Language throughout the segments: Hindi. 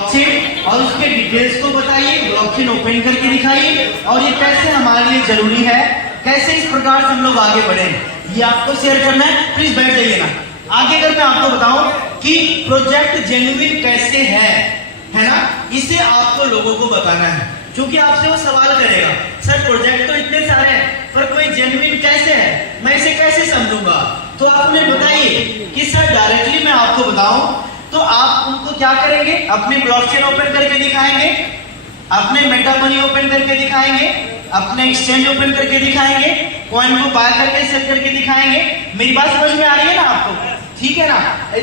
ब्लॉकचेन और उसके डिटेल्स को बताइए, ब्लॉकचेन ओपन करके दिखाइए और ये कैसे हमारे लिए जरूरी है, कैसे इस प्रकार से हम लोग आगे बढ़े, ये आपको शेयर करना है। प्लीज बैठ जाइए ना। आगे अगर मैं आपको बताऊं कि प्रोजेक्ट जेन्युइन कैसे है ना, इसे आपको लोगों को बताना है, क्योंकि आपसे वो सवाल करेगा, सर प्रोजेक्ट तो इतने सारे हैं पर कोई जेन्युइन कैसे है, मैं इसे कैसे समझूंगा। तो आपने बताइए कि सर डायरेक्टली मैं आपको बताऊं तो आप उनको क्या करेंगे, अपनी ब्लॉकचेन ओपन करके दिखाएंगे, अपने मेटा मनी ओपन करके दिखाएंगे, अपने एक्सचेंज ओपन करके दिखाएंगे, कॉइन को बाय करके सेल करके दिखाएंगे। मेरी बात समझ में आ रही है ना आपको, ठीक है ना।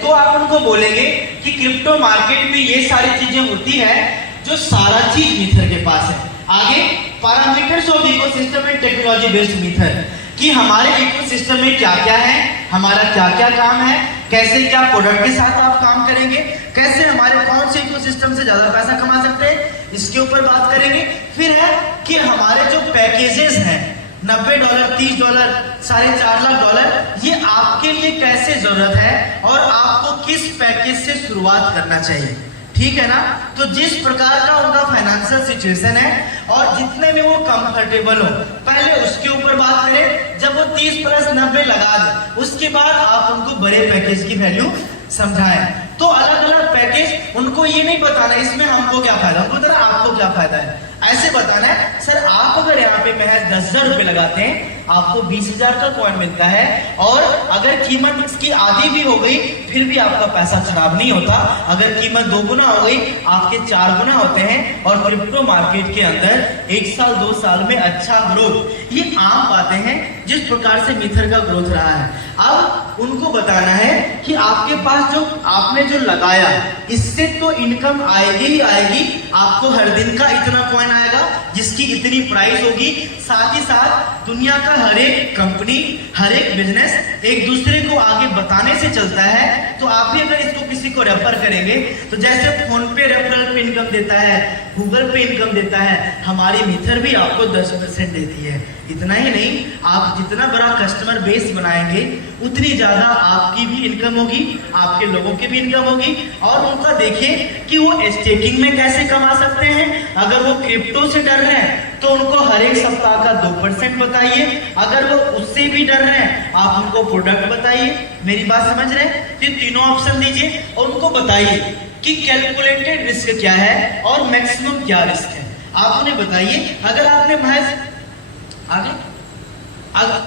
तो आप उनको बोलेंगे कि क्रिप्टो मार्केट में ये सारी चीजें होती है जो सारा चीज मीथर के पास है। आगे parameters of ecosystem and technology based मीथर, कि हमारे इकोसिस्टम में क्या क्या है, हमारा क्या क्या काम है, कैसे क्या प्रोडक्ट के साथ आप काम करेंगे, कैसे हमारे कौन से इकोसिस्टम से ज्यादा पैसा कमा सकते हैं, इसके ऊपर बात करेंगे। फिर है कि हमारे जो पैकेजेस हैं $90, $30, $4.5 लाख, ये आपके लिए कैसे जरूरत है और आपको किस पैकेज से शुरुआत करना चाहिए, ठीक है ना। तो जिस प्रकार का उनका फाइनेंशियल सिचुएशन है और जितने में वो कंफर्टेबल हो, पहले उसके ऊपर बात करें। जब वो 30 प्लस 90 लगा दे, उसके बाद आप उनको बड़े पैकेज की वैल्यू समझाएं। तो अलग अलग पैकेज, उनको ये नहीं बताना इसमें हमको क्या फायदा, उनको बताना आपको क्या फायदा है, ऐसे बताना है। सर आप अगर यहाँ पे महज 10,000 रुपए लगाते हैं आपको 20,000 का कॉइन मिलता है, और अगर कीमत इसकी आधी भी हो गई फिर भी आपका पैसा खराब नहीं होता। अगर कीमत 2 गुना हो गई आपके 4 गुना होते हैं। और क्रिप्टो मार्केट के अंदर 1 साल 2 साल में अच्छा ग्रोथ, ये आम बातें हैं जिस प्रकार से मीथर का ग्रोथ रहा है। अब उनको बताना है कि आपके पास जो आपने जो लगाया इससे तो इनकम आएगी ही आएगी, आपको हर दिन का इतना कॉइन आएगा जिसकी इतनी प्राइस होगी। साथ ही साथ दुनिया का हर एक कंपनी, हर एक बिजनेस एक दूसरे को आगे बताने से चलता है। तो आप भी अगर इसको किसी को रेफर करेंगे तो जैसे फोन पे रेफरल पे इनकम देता है, गूगल पे इनकम देता है, हमारी मीथर भी आपको 10% देती है। इतना ही नहीं, आप जितना बड़ा कस्टमर बेस बनाएंगे उतनी ज्यादा आपकी भी इनकम होगी, आपके लोगों की भी इनकम होगी। और उनका देखिए कि वो स्टेकिंग में कैसे कमा सकते हैं। अगर वो क्रिप्टो से डर रहे हैं तो उनको हर एक सप्ताह का 2% बताइए। अगर वो उससे भी डर रहे हैं आप उनको प्रोडक्ट बताइए। मेरी बात समझ रहे हैं, तो तीनों ऑप्शन दीजिए और उनको बताइए कि कैलकुलेटेड रिस्क क्या है और मैक्सिमम क्या रिस्क है, आप उन्हें बताइए। अगर आपने महज आगे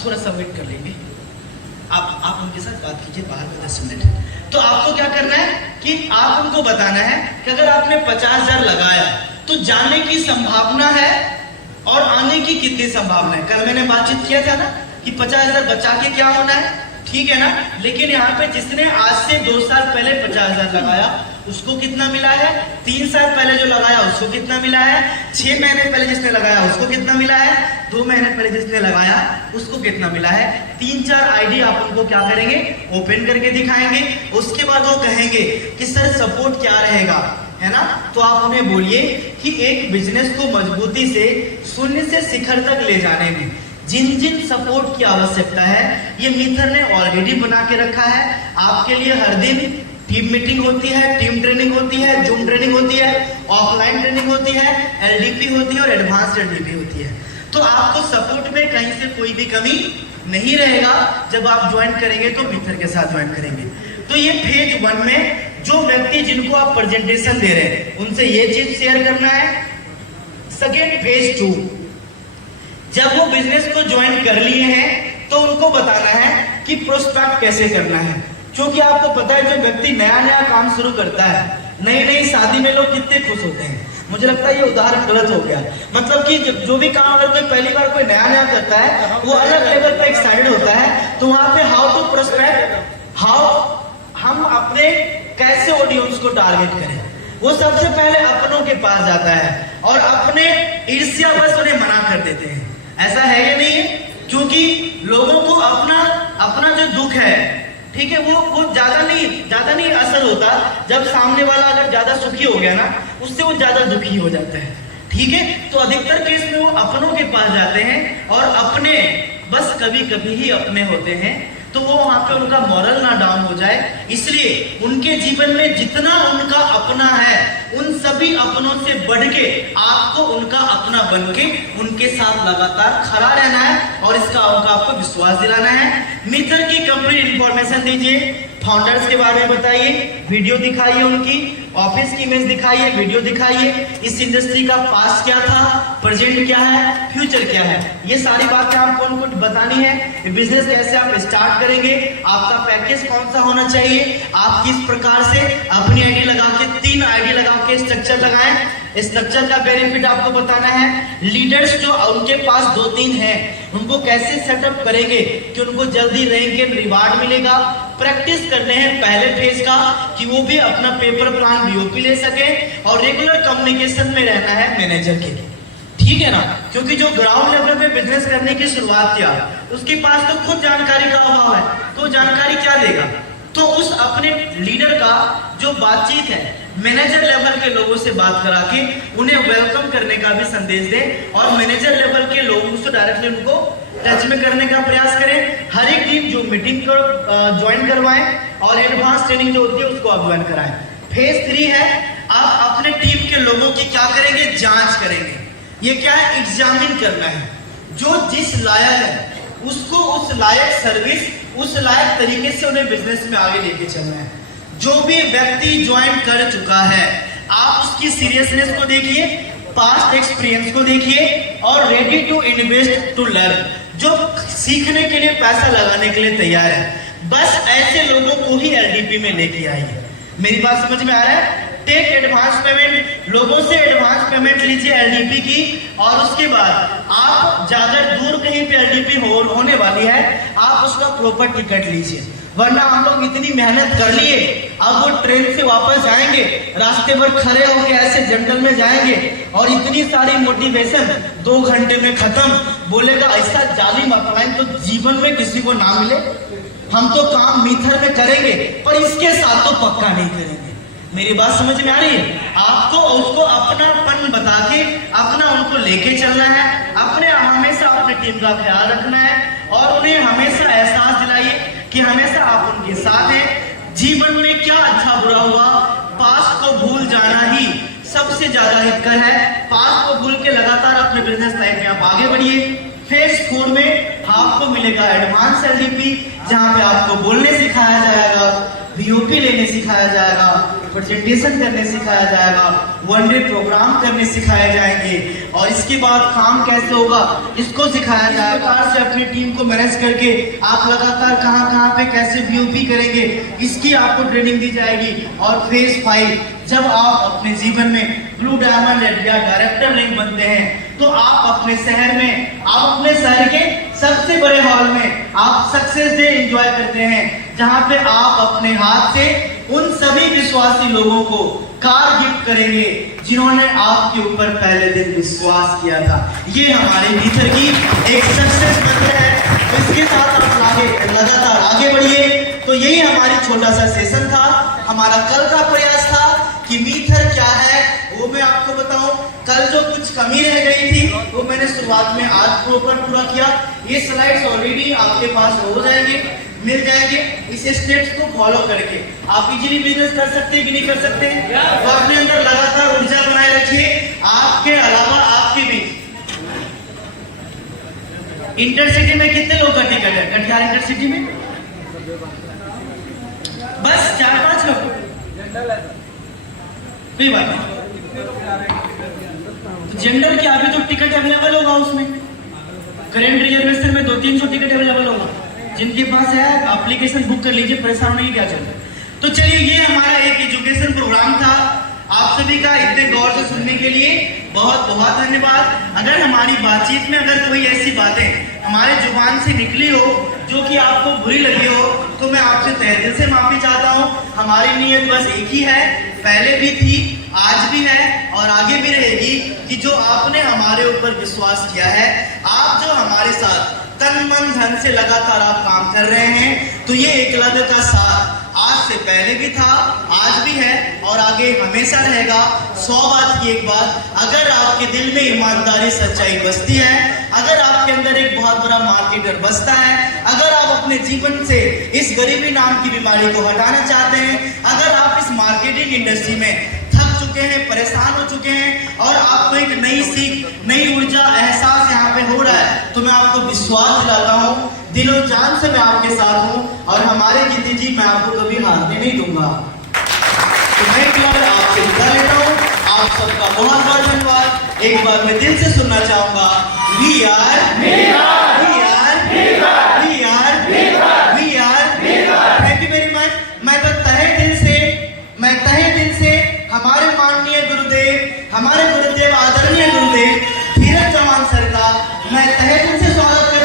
थोड़ा सबमिट कर लेंगे, आप उनके साथ बात कीजिए बाहर में 10 मिनट। तो आपको क्या करना है कि आप उनको बताना है कि अगर आपने 50,000 लगाया तो जाने की संभावना है और आने की कितनी संभावना है। कल मैंने बातचीत किया था ना कि 50,000 बचा के क्या होना है, ठीक है ना। लेकिन यहाँ पे जिसने आज से 2 साल पहले 50,000 लगाया उसको कितना मिला है, 3 साल पहले जो लगाया उसको कितना मिला है, 6 महीने पहले जिसने लगाया उसको कितना मिला है, 2 महीने पहले जिसने लगाया उसको कितना मिला है। 3-4 आईडी आप उनको क्या करेंगे, ओपन करके दिखाएंगे। उसके बाद वो कहेंगे कि सर सपोर्ट क्या रहेगा, है ना। तो आप उन्हें बोलिए कि एक बिजनेस को मजबूती से शून्य से शिखर तक ले जाने में जिन जिन सपोर्ट की आवश्यकता है ये मीथर ने ऑलरेडी बना के रखा है। आपके लिए हर दिन टीम मीटिंग होती है, टीम ट्रेनिंग होती है, जूम ट्रेनिंग होती है, ऑफलाइन ट्रेनिंग होती है, एलडीपी होती है और एडवांस एलडीपी होती है। तो आपको सपोर्ट में कहीं से कोई भी कमी नहीं रहेगा। जब आप ज्वाइन करेंगे तो मीथर के साथ ज्वाइन करेंगे। तो ये फेज 1 में जो व्यक्ति जिनको आप प्रेजेंटेशन दे रहे हैं उनसे ये चीज शेयर करना है। सेकेंड फेज 2, जब वो बिजनेस को ज्वाइन कर लिए हैं तो उनको बताना है कि प्रोस्पेक्ट कैसे करना है। क्योंकि आपको पता है जो व्यक्ति नया नया काम शुरू करता है, नई नई शादी में लोग कितने खुश होते हैं। मुझे लगता है ये उदाहरण गलत हो गया, मतलब कि जो भी काम अगर कोई पहली बार कोई नया नया करता है वो अलग लेवल पे एक्साइटेड होता है। तो वहां पे हाउ टू प्रोस्पेक्ट, हाउ हम अपने कैसे ऑडियंस को टारगेट करें, वो सबसे पहले अपनों के पास जाता है और अपने ईर्ष्या बस उन्हें मना कर देते हैं। ऐसा है या नहीं है? क्योंकि लोगों को अपना जो दुख है, ठीक है, वो ज्यादा नहीं असर होता। जब सामने वाला अगर ज्यादा सुखी हो गया ना उससे वो ज्यादा दुखी हो जाता है, ठीक है। तो अधिकतर केस में वो अपनों के पास जाते हैं और अपने बस कभी कभी ही अपने होते हैं। तो वो वहां पे उनका मॉरल ना डाउन हो जाए, इसलिए उनके जीवन में जितना उनका अपना है उन सभी अपनों से बढ़ के आपको उनका अपना बन के उनके साथ लगातार खड़ा रहना है और इसका आपको विश्वास दिलाना है। मिथर की कंप्लीट इंफॉर्मेशन दीजिए, फाउंडर्स के बारे में बताइए, वीडियो दिखाइए, उनकी ऑफिस की इमेज दिखाइए, वीडियो दिखाइए, इस इंडस्ट्री का पास्ट क्या था, प्रेजेंट क्या है, फ्यूचर क्या है, ये सारी बातें आपको उनको बतानी है। बिजनेस कैसे आप स्टार्ट करेंगे, आपका पैकेज कौन सा होना चाहिए, आप किस प्रकार से अपनी आईडी लगा के 3 आईडी लगा के स्ट्रक्चर लगाएं, स्ट्रक्चर का बेनिफिट आपको बताना है। लीडर्स जो उनके पास 2-3 हैं उनको कैसे सेटअप करेंगे कि उनको जल्दी रैंक एंड रिवार्ड मिलेगा। प्रैक्टिस करने हैं पहले फेज का कि वो भी अपना पेपर प्लान बीओपी ले सके और रेगुलर कम्युनिकेशन में रहना है मैनेजर के, ठीक है ना, क्योंकि जो ग्राउंड लेवल पे बिजनेस करने की शुरुआत किया उसके पास तो खुद जानकारी का अभाव है, तो जानकारी क्या देगा। तो उस अपने लीडर का जो बातचीत है मैनेजर लेवल के लोगों से बात करा के उन्हें वेलकम करने का भी संदेश दे और मैनेजर लेवल के लोगों से डायरेक्टली उनको टच में करने का प्रयास करें। हर एक टीम जो मीटिंग को ज्वाइन करवाएं और एडवांस ट्रेनिंग जो होती है उसको आप ज्वाइन कराएं। फेज 3 है, आप अपने टीम के लोगों की क्या करेंगे, जांच करेंगे। ये क्या है, एग्जामिन करना है। जो जिस लायक है उसको उस लायक सर्विस, उस लायक तरीके से उन्हें बिजनेस में आगे लेके चलना है। जो भी व्यक्ति ज्वाइन कर चुका है आप उसकी सीरियसनेस को देखिए, पास्ट एक्सपीरियंस को देखिए और ready to invest to learn, जो सीखने के लिए पैसा लगाने के लिए तैयार है। बस ऐसे लोगों को ही एलडीपी में लेके आइए। मेरी बात समझ में आ रहा है? टेक एडवांस पेमेंट, लोगों से एडवांस पेमेंट लीजिए एलडीपी की और उसके बाद आप ज्यादा दूर कहीं पे एलडीपी होने वाली है आप उसका प्रॉपर टिकट लीजिए, वरना हम लोग इतनी मेहनत कर लिए, अब वो ट्रेन से वापस जाएंगे, रास्ते पर खड़े होके ऐसे जंगल में जाएंगे और इतनी सारी मोटिवेशन 2 घंटे में खत्म, बोलेगा ऐसा जालिम अपलाइन तो जीवन में किसी को ना मिले। हम तो काम मीथर में करेंगे पर इसके साथ तो पक्का नहीं करेंगे। मेरी बात समझ में आ रही है? आपको उसको अपनापन बता के अपना उनको लेके चलना है, अपने हमेशा अपनी टीम का ख्याल रखना है और उन्हें हमेशा एहसास दिलाइए कि हमेशा आप उनके साथ हैं। जीवन में क्या अच्छा बुरा हुआ, पास्ट को भूल जाना ही सबसे ज्यादा हितकर है। पास्ट को भूल के लगातार अपने बिजनेस लाइफ में आप आगे बढ़िए। फेज 4 में आपको मिलेगा एडवांस एलडीपी, जहां पे आपको बोलने सिखाया जाएगा, बीओपी लेने सिखाया जाएगा, प्रेजेंटेशन करने सिखाया जाएगा, 1 डे प्रोग्राम करने सिखाए जाएंगे और इसके बाद काम कैसे होगा इसको सिखाया जाएगा। से अपनी टीम को मैनेज करके आप लगातार कहां पे कैसे बीओपी करेंगे इसकी आपको ट्रेनिंग दी जाएगी। और फेज 5 जब आप अपने जीवन में ब्लू डायमंड या डायरेक्टर रैंक बनते हैं तो आप अपने शहर में, आप अपने शहर के सबसे बड़े हॉल में आप सक्सेस डे एंजॉय करते हैं, जहां पे आप अपने हाथ से उन सभी विश्वासी लोगों को कार गिफ्ट करेंगे जिन्होंने आपके ऊपर पहले दिन विश्वास किया था। ये हमारे मीथर की एक सक्सेस मंत्र है। इसके साथ आप लगातार आगे बढ़िए। तो यही हमारी छोटा सा सेशन था, हमारा कल का प्रयास था कि मीथर क्या है वो मैं आपको बताऊं। कल जो कुछ कमी रह गई थी वो मैंने शुरुआत में आज प्रॉपर पूरा किया। ये स्लाइड्स ऑलरेडी आपके पास हो जाएंगे, मिल जाएंगे। इस स्टेप्स को फॉलो करके आप इजीली बिजनेस कर सकते हैं कि नहीं कर सकते? तो अपने अंदर लगातार ऊर्जा बनाए रखिए। आपके अलावा आपके बीच इंटरसिटी में कितने लोग का टिकट है? कटिहार इंटरसिटी में बस 4-5 लोग, कोई बात नहीं। जेंडर की अभी तो टिकट अवेलेबल होगा, उसमें करेंट रिजर्वेशन में 200-300 टिकट अवेलेबल होगा। जिनके पास है एप्लीकेशन बुक कर लीजिए, परेशान होने की क्या चल रहा है। तो चलिए, ये हमारा एक एजुकेशन प्रोग्राम था। आप सभी का इतने गौर से सुनने के लिए बहुत बहुत धन्यवाद। अगर हमारी बातचीत में अगर कोई ऐसी बातें हमारे जुबान से निकली हो जो कि आपको बुरी लगी हो तो मैं आपसे तहे दिल से माफी चाहता हूँ। हमारी नीयत बस एक ही है, पहले भी थी, आज भी है और आगे भी रहेगी कि जो आपने हमारे ऊपर विश्वास किया है, आप जो हमारे साथ तन मन धन से लगातार आप काम कर रहे हैं, तो ये एकलव्य का साथ आज से पहले भी था, आज भी है और आगे हमेशा रहेगा। 100 बात की एक बात, अगर आपके दिल में ईमानदारी सच्चाई बसती है, अगर आपके अंदर एक बहुत बड़ा मार्केटर बसता है, अगर आप अपने जीवन से इस गरीबी नाम की बीमारी को हटाना चाहते हैं, अगर आप इस मार्केटिंग इंडस्ट्री में थक चुके हैं, परेशान हो चुके हैं और आपको एक नई सीख, नई ऊर्जा, एहसास यहाँ पे हो रहा है, तो मैं आपको विश्वास दिलाता हूँ, दिलो जान से मैं आपके साथ हूँ और हमारे जीती जी मैं आपको कभी हारने नहीं दूंगा। तो मैं एक बार आपसे विदा लेता हूँ। आप सबका बहुत बहुत धन्यवाद। एक बार मैं दिल से सुनना चाहूंगा, we are, thank you very much. मैं तो तहे दिल से हमारे माननीय गुरुदेव, हमारे गुरुदेव आदरणीय गुरुदेव धीरज चौहान सर का मैं तहे दिल से स्वागत